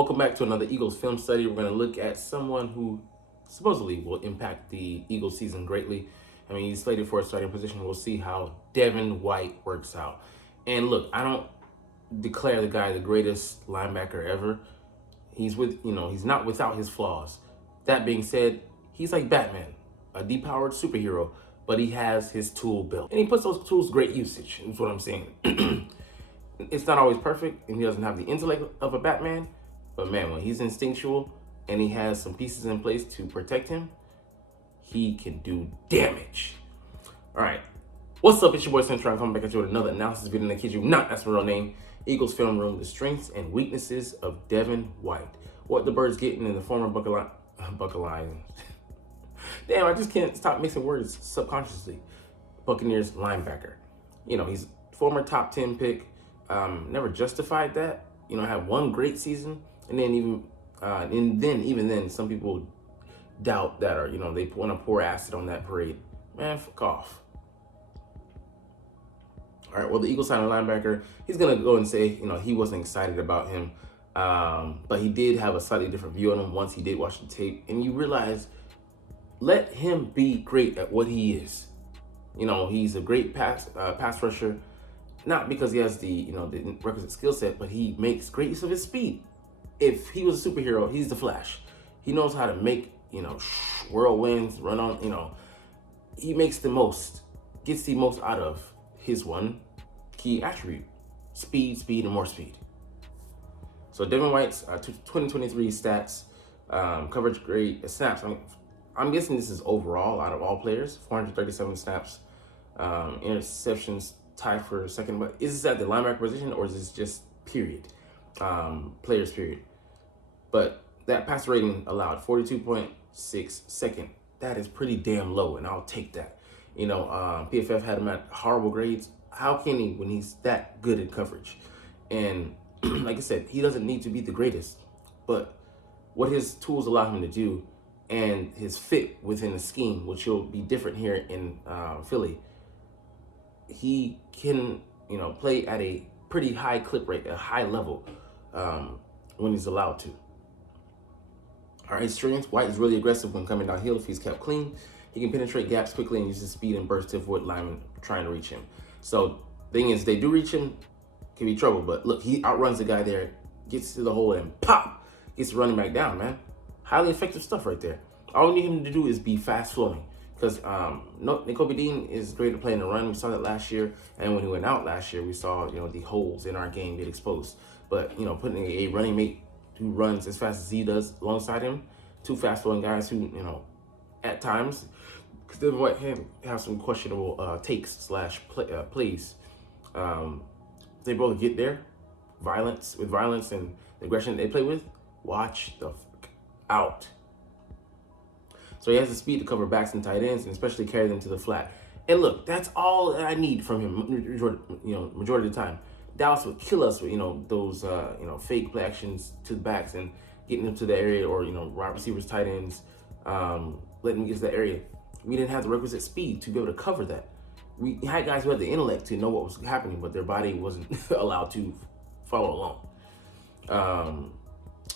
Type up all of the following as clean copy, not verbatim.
Welcome back to another Eagles film study. We're going to look at someone who supposedly will impact the Eagles season greatly. I mean, he's slated for a starting position. We'll see how Devin White works out. And look, I don't declare the guy the greatest linebacker ever. He's not without his flaws. That being said, he's like Batman, a depowered superhero, but he has his tool belt. And he puts those tools great usage, is what I'm saying. It's not always perfect, and he doesn't have the intellect of a Batman, but man, when he's instinctual and he has some pieces in place to protect him, he can do damage. All right. What's up? It's your boy Cintron coming back at you with another analysis video. And I kid you not, that's my real name. Eagles Film Room, the strengths and weaknesses of Devin White. What the Birds getting in the former Buckeye. Damn, I just can't stop mixing words subconsciously. Buccaneers linebacker. He's former top 10 pick. Never justified that. Had one great season, and then even then, some people doubt that, or they want to pour acid on that parade. Man, fuck off. All right, well, the Eagles signed a linebacker. He's gonna go and say, he wasn't excited about him, but he did have a slightly different view on him once he did watch the tape, and you realize, let him be great at what he is. He's a great pass rusher. Not because he has the requisite skill set, but he makes great use of his speed. If he was a superhero, he's the Flash. He knows how to make whirlwinds run on. He gets the most out of his one key attribute: speed, and more speed. So Devin White's 2023 stats, coverage grade, snaps. I'm guessing this is overall out of all players. 437 snaps, interceptions. Tied for second, but is this at the linebacker position or is this just period? Players period. But that pass rating allowed 42.6 second. That is pretty damn low, and I'll take that. PFF had him at horrible grades. How can he when he's that good at coverage? And like I said, he doesn't need to be the greatest, but what his tools allow him to do and his fit within the scheme, which will be different here in Philly, he can, play at a pretty high clip rate, a high level, when he's allowed to. All right, his strengths: White is really aggressive when coming downhill if he's kept clean. He can penetrate gaps quickly and use his speed and burst to avoid linemen trying to reach him. So, thing is, they do reach him, can be trouble. But look, he outruns the guy there, gets to the hole and pop, gets the running back down, man. Highly effective stuff right there. All we need him to do is be fast flowing. Because Nakobe Dean is great at playing the run. We saw that last year. And when he went out last year, we saw, the holes in our game get exposed. But, putting a running mate who runs as fast as he does alongside him, two fast-flowing guys who, at times, because Devin White have some questionable takes / plays. They both get there, violence and the aggression they play with. Watch the fuck out. So he has the speed to cover backs and tight ends, and especially carry them to the flat. And look, that's all I need from him. Majority of the time, Dallas would kill us with those fake play actions to the backs and getting them to the area, or wide receivers, tight ends, letting them get to that area. We didn't have the requisite speed to be able to cover that. We had guys who had the intellect to know what was happening, but their body wasn't allowed to follow along.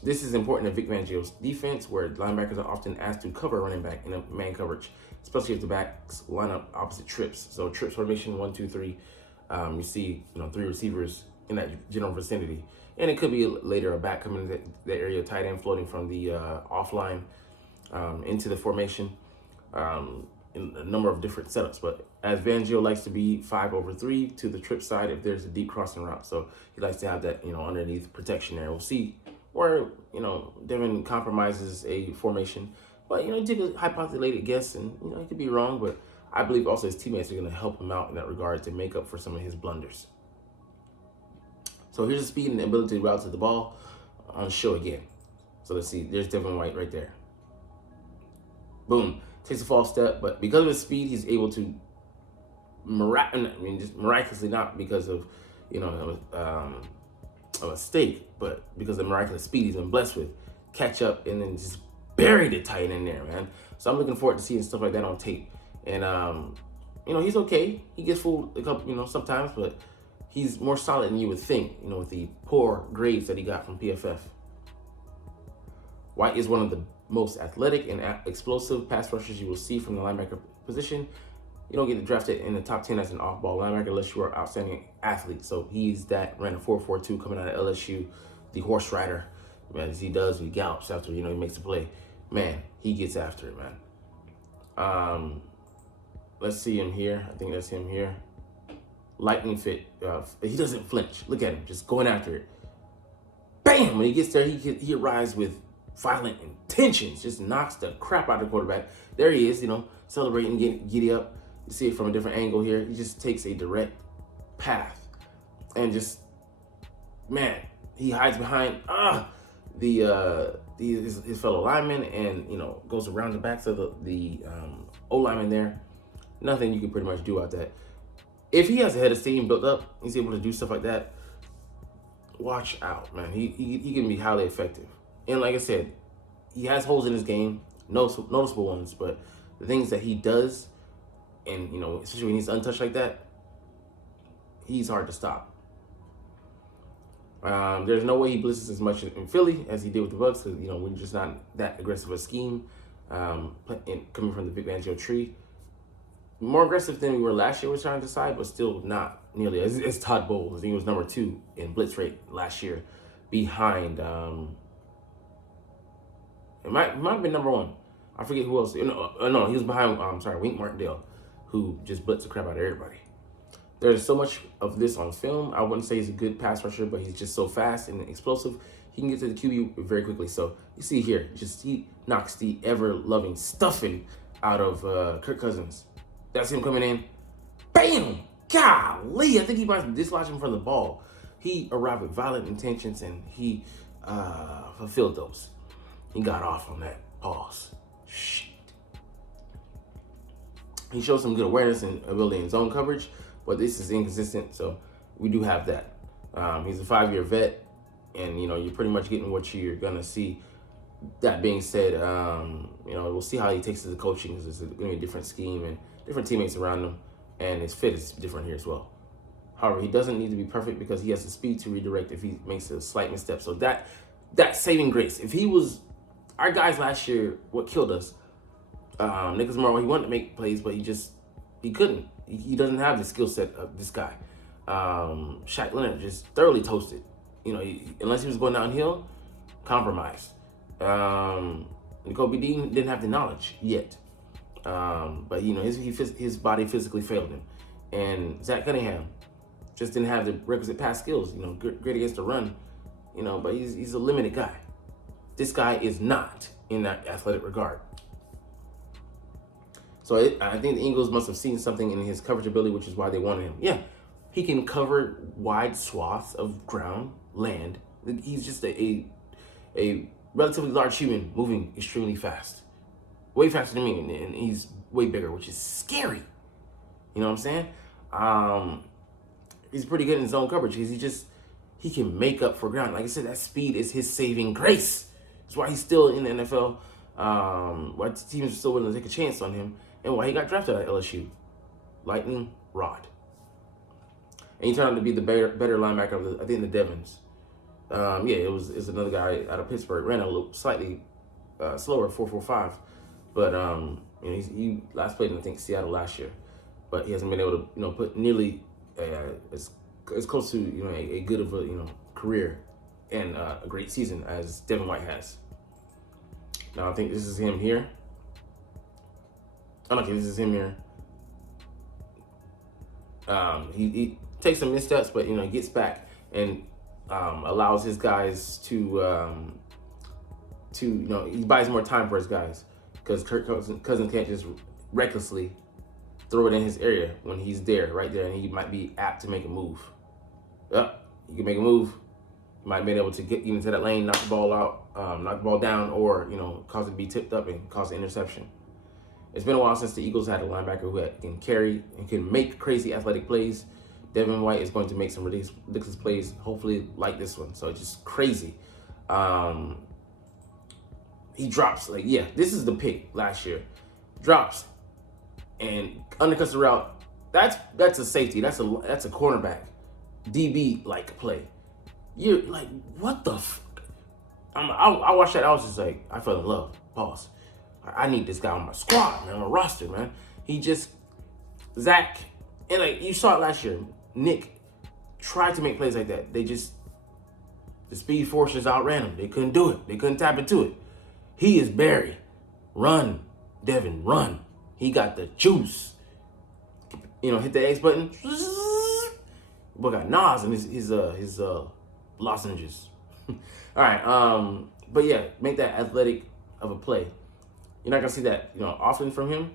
This is important in Vic Fangio's defense, where linebackers are often asked to cover a running back in a man coverage, especially if the backs line up opposite trips. So trips formation 1, 2, 3. You see, 3 receivers in that general vicinity, and it could be later a back coming into the area, tight end floating from the offline into the formation. In a number of different setups, but as Fangio likes to be 5 over 3 to the trip side if there's a deep crossing route, so he likes to have that underneath protection there. We'll see where Devin compromises a formation, but he did a hypothetical guess, and he could be wrong, but I believe also his teammates are going to help him out in that regard to make up for some of his blunders. So here's the speed and the ability to route to the ball on show again. So let's see, there's Devin White right there. Boom. Takes a false step, but because of his speed, he's able to just miraculously, not because of a mistake, but because of the miraculous speed he's been blessed with, catch up and then just bury the tight end there, man. So I'm looking forward to seeing stuff like that on tape. And he's okay. He gets fooled a couple, sometimes, but he's more solid than you would think, with the poor grades that he got from PFF. White is one of the most athletic and explosive pass rushers you will see from the linebacker position. You don't get drafted in the top 10 as an off-ball linebacker unless you are an outstanding athlete. So he's that, ran a 4.42 coming out of LSU, the horse rider. Man, as he does, he gallops after, he makes a play. Man, he gets after it, man. Let's see him here. I think that's him here. Lightning fit. He doesn't flinch. Look at him, just going after it. Bam! When he gets there, he arrives with violent intentions, just knocks the crap out of the quarterback. There he is, celebrating, giddy up. You see it from a different angle here. He just takes a direct path and just, man, he hides behind his fellow lineman and, goes around the backs of the O-lineman there. Nothing you can pretty much do out that. If he has a head of steam built up, he's able to do stuff like that. Watch out, man. He can be highly effective. And like I said, he has holes in his game, noticeable ones, but the things that he does, and, especially when he's untouched like that, he's hard to stop. There's no way he blitzes as much in Philly as he did with the Bucs, because, we're just not that aggressive a scheme coming from the Vic Fangio tree. More aggressive than we were last year, we're trying to decide, but still not nearly as Todd Bowles. I think he was number 2 in blitz rate last year, behind, it might have been number 1. I forget who else. No, he was behind, Wink Martindale, who just blitzed the crap out of everybody. There's so much of this on film. I wouldn't say he's a good pass rusher, but he's just so fast and explosive. He can get to the QB very quickly. So you see here, he knocks the ever-loving stuffing out of Kirk Cousins. That's him coming in. Bam! Golly, I think he might dislodge him from the ball. He arrived with violent intentions, and he fulfilled those. He got off on that. Pause. Shit. He showed some good awareness and ability in zone coverage, but this is inconsistent, so we do have that. He's a 5-year vet, and, you're pretty much getting what you're going to see. That being said, we'll see how he takes to the coaching, because it's going to be a different scheme and different teammates around him, and his fit is different here as well. However, he doesn't need to be perfect because he has the speed to redirect if he makes a slight misstep. So that saving grace. If he was, our guys last year, what killed us, Nicholas Morrow, he wanted to make plays, but he couldn't. He doesn't have the skill set of this guy. Shaq Leonard just thoroughly toasted. Unless he was going downhill, compromised. Kobe Dean didn't have the knowledge yet. But his body physically failed him, and Zach Cunningham just didn't have the requisite pass skills. Great against the run, but he's a limited guy. This guy is not in that athletic regard. So I think the Eagles must have seen something in his coverage ability, which is why they wanted him. Yeah, he can cover wide swaths of ground, land. He's just a relatively large human moving extremely fast. Way faster than me, and he's way bigger, which is scary. You know what I'm saying? He's pretty good in zone coverage because he can make up for ground. Like I said, that speed is his saving grace. That's why he's still in the NFL. Why teams are still willing to take a chance on him, and why he got drafted at LSU. Lightning rod. And he turned out to be the better linebacker of the Devins. It was another guy out of Pittsburgh. Ran a little slightly slower, 4.45. But he last played in, I think, Seattle last year, but he hasn't been able to put nearly as close to a good of a career and a great season as Devin White has. Now I think this is him here. Okay, this is him here. He takes some missteps, but he gets back and allows his guys to he buys more time for his guys. Because Kirk Cousins can't just recklessly throw it in his area when he's right there, and he might be apt to make a move. Yep, he can make a move. He might have been able to get into that lane, knock the ball out, knock the ball down, or cause it to be tipped up and cause an interception. It's been a while since the Eagles had a linebacker who can carry and can make crazy athletic plays. Devin White is going to make some ridiculous plays, hopefully like this one. So it's just crazy. He drops, this is the pick last year. Drops and undercuts the route. That's a safety. That's a cornerback, DB like play. You're like, what the fuck? I watched that. I was just like, I fell in love. Pause. I need this guy on my squad, man, on my roster, man. He just, Zach, and like you saw it last year, Nick tried to make plays like that. The Speed Forces outran him. They couldn't do it. They couldn't tap into it. He is Barry. Run, Devin, run. He got the juice. Hit the X button. Boy got Nas in his lozenges. All right, but yeah, make that athletic of a play. You're not gonna see that, often from him.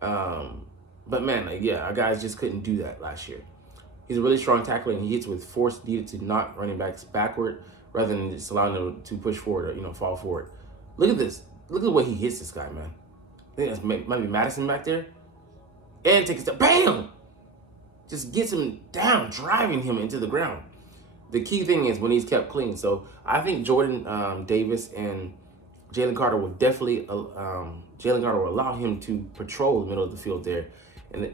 But man, our guys just couldn't do that last year. He's a really strong tackler, and he hits with force needed to knock running backs backward rather than just allowing them to push forward or fall forward. Look at this. Look at the way he hits this guy, man. I think that might be Madison back there, and takes the bam. Just gets him down, driving him into the ground. The key thing is when he's kept clean. So I think Jordan Davis and Jalen Carter will definitely, Jalen Carter will allow him to patrol the middle of the field there, and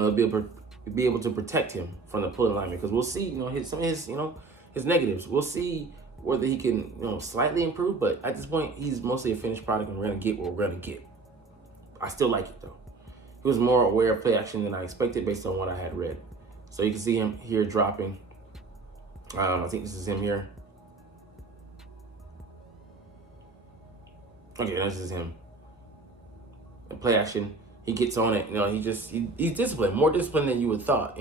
be able to protect him from the pulling lineman. Because we'll see, some of his negatives. We'll see whether he can, slightly improve. But at this point, he's mostly a finished product, and we're gonna get what we're gonna get. I still like it though. He was more aware of play action than I expected based on what I had read. So you can see him here dropping. I think this is him here. Okay, this is him. And play action. He gets on it. He's disciplined, more disciplined than you would thought.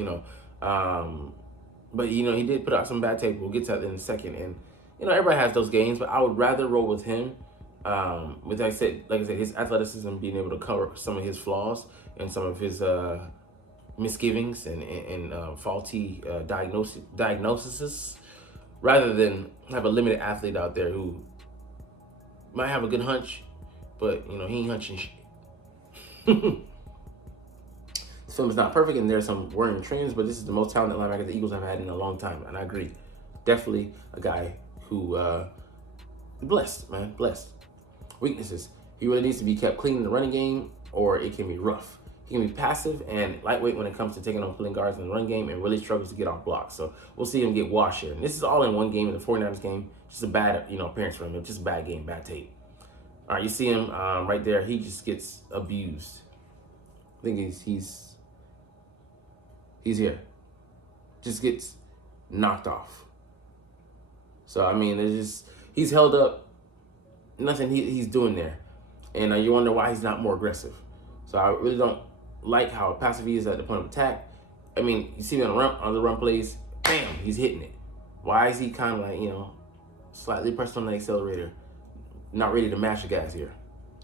But he did put out some bad tape. We'll get to that in a second. And everybody has those games, but I would rather roll with him. Like I said, his athleticism, being able to cover some of his flaws and some of his misgivings and faulty diagnoses, rather than have a limited athlete out there who might have a good hunch, but he ain't hunching shit. This film is not perfect, and there's some worrying trends, but this is the most talented linebacker the Eagles have had in a long time, and I agree. Definitely a guy who blessed, man, blessed. Weaknesses: he really needs to be kept clean in the running game, or it can be rough. He can be passive and lightweight when it comes to taking on pulling guards in the run game, and really struggles to get off blocks. So we'll see him get washed here. And this is all in one game, in the 49ers game. Just a bad, appearance for him. Just a bad game, bad tape. All right, you see him right there. He just gets abused. I think he's here. Just gets knocked off. So he's held up. Nothing he's doing there, and you wonder why he's not more aggressive. So I really don't like how passive he is at the point of attack. You see him on the run plays, bam, he's hitting it. Why is he kind of slightly pressed on the accelerator, not ready to mash the guys here?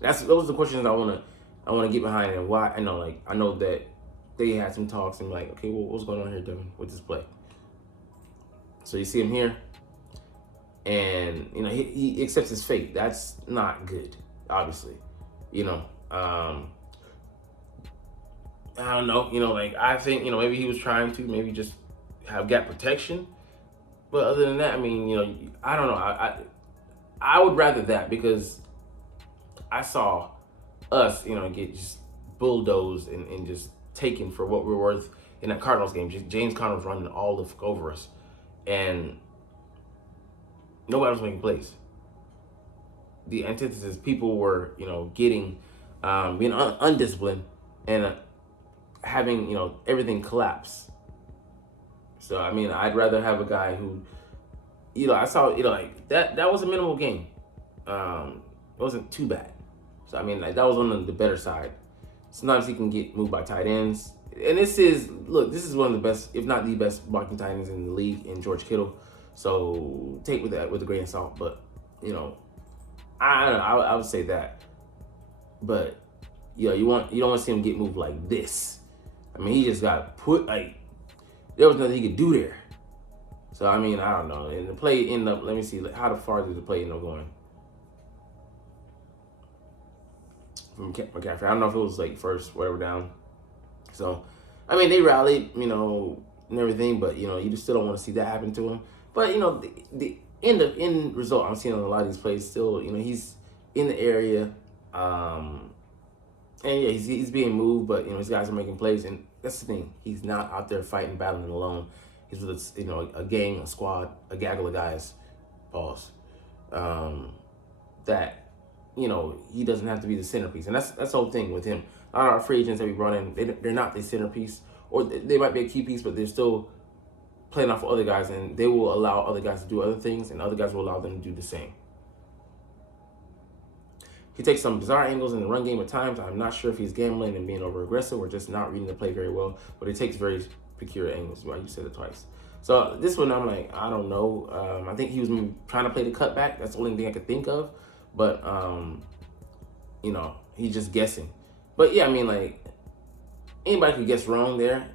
Those are the questions I want to get behind, and why. I know that they had some talks and okay, well, what's going on here, Devin, with this play? So you see him here, and he accepts his fate. That's not good, obviously. I don't know, I think, maybe he was trying to maybe just have gap protection. But other than that, I don't know. I would rather that, because I saw us, get just bulldozed and just taken for what we're worth in that Cardinals game. Just James Conner was running all over us, and nobody was making plays. The antithesis, people were, getting, being undisciplined and having, everything collapse. So, I'd rather have a guy who, I saw, that was a minimal game. It wasn't too bad. So, that was on the better side. Sometimes he can get moved by tight ends. And this is one of the best, if not the best, blocking tight ends in the league in George Kittle. So, take with that with a grain of salt. But, I don't know, I would say that. But, you don't want to see him get moved like this. He just got put, there was nothing he could do there. So, I don't know. And the play ended up, let me see, how far did the play end up going? From McCaffrey. I don't know if it was first, whatever down. So, they rallied, and everything, but, you just still don't want to see that happen to him. But, the end result I'm seeing on a lot of these plays still, he's in the area. And yeah, he's being moved, but his guys are making plays, and that's the thing. He's not out there fighting, battling alone. He's with a gang, a squad, a gaggle of guys. Pause. that, you know, he doesn't have to be the centerpiece. And that's the whole thing with him. A lot of our free agents that we brought in, they're not the centerpiece. Or they might be a key piece, but they're still playing off of other guys, and they will allow other guys to do other things, and other guys will allow them to do the same. He takes some bizarre angles in the run game at times. I'm not sure if he's gambling and being over-aggressive or just not reading the play very well, but he takes very peculiar angles. Well, you said it twice. So this one, I'm like, I don't know. I think he was trying to play the cutback. That's the only thing I could think of. But, you know, he's just guessing. But, yeah, I mean, like, anybody could guess wrong there.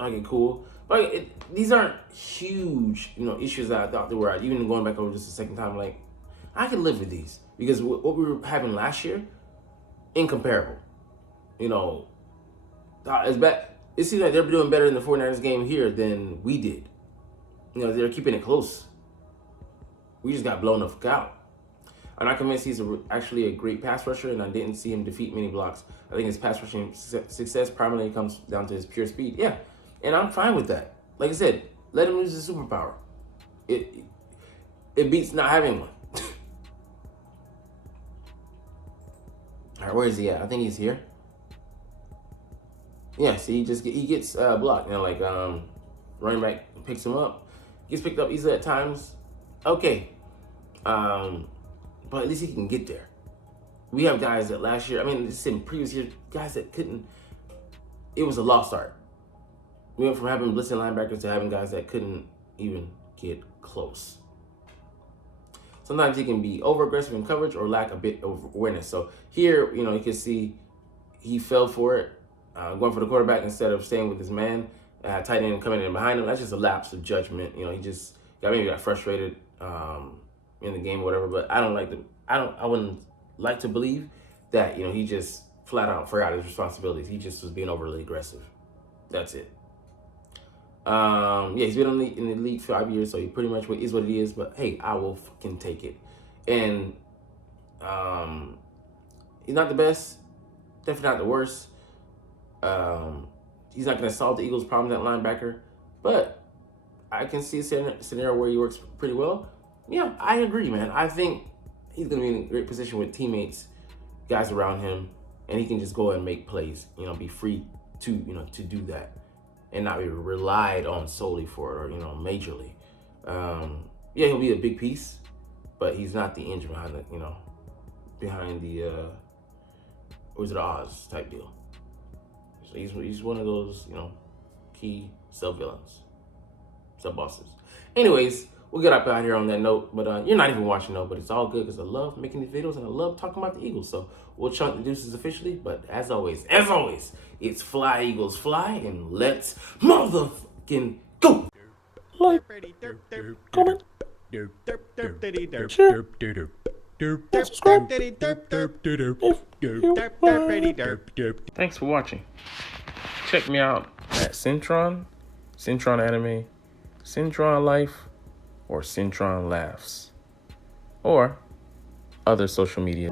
Okay, cool. But these aren't huge, you know, issues that I thought they were. Even going back over just a second time, like, I can live with these. Because what we were having last year, incomparable. You know, it's bad. It seems like they're doing better in the 49ers game here than we did. You know, they're keeping it close. We just got blown the fuck out. I'm not convinced he's actually a great pass rusher, and I didn't see him defeat many blocks. I think his pass rushing success primarily comes down to his pure speed. Yeah, and I'm fine with that. Like I said, let him use his superpower. It beats not having one. All right, where is he at? I think he's here. Yeah, see, he gets blocked. You know, like running back picks him up. Gets picked up easily at times. Okay. But at least he can get there. We have guys that last year, I mean, just in previous years, guys that couldn't, it was a lost art. We went from having blitzing linebackers to having guys that couldn't even get close. Sometimes he can be over-aggressive in coverage or lack a bit of awareness. So here, you know, you can see he fell for it, going for the quarterback instead of staying with his man, tight end coming in behind him. That's just a lapse of judgment. You know, he just got frustrated in the game or whatever. But I wouldn't like to believe that, you know, he just flat out forgot his responsibilities. He just was being overly aggressive. That's it. Yeah, he's been in the league 5 years, so he pretty much is what he is. But hey, I will fucking take it. And he's not the best, definitely not the worst. He's not going to solve the Eagles' problems at linebacker, but I can see a scenario where he works pretty well. Yeah, I agree, man. I think he's going to be in a great position with teammates, guys around him, and he can just go and make plays. You know, be free to do that, and not be relied on solely for it, or, you know, majorly. Yeah, he'll be a big piece, but he's not the engine behind the Wizard of Oz type deal. So he's one of those, you know, key sub-villains, sub-bosses. Anyways, we'll get up out here on that note, but you're not even watching though, but it's all good because I love making these videos and I love talking about the Eagles. So we'll chunk the deuces officially, but as always, it's fly Eagles fly, and let's motherfucking go. Like, comment, share, subscribe Thanks for watching. Check me out at Cintron, Cintron Anime, Cintron Life, or Cintron Laughs, or other social media.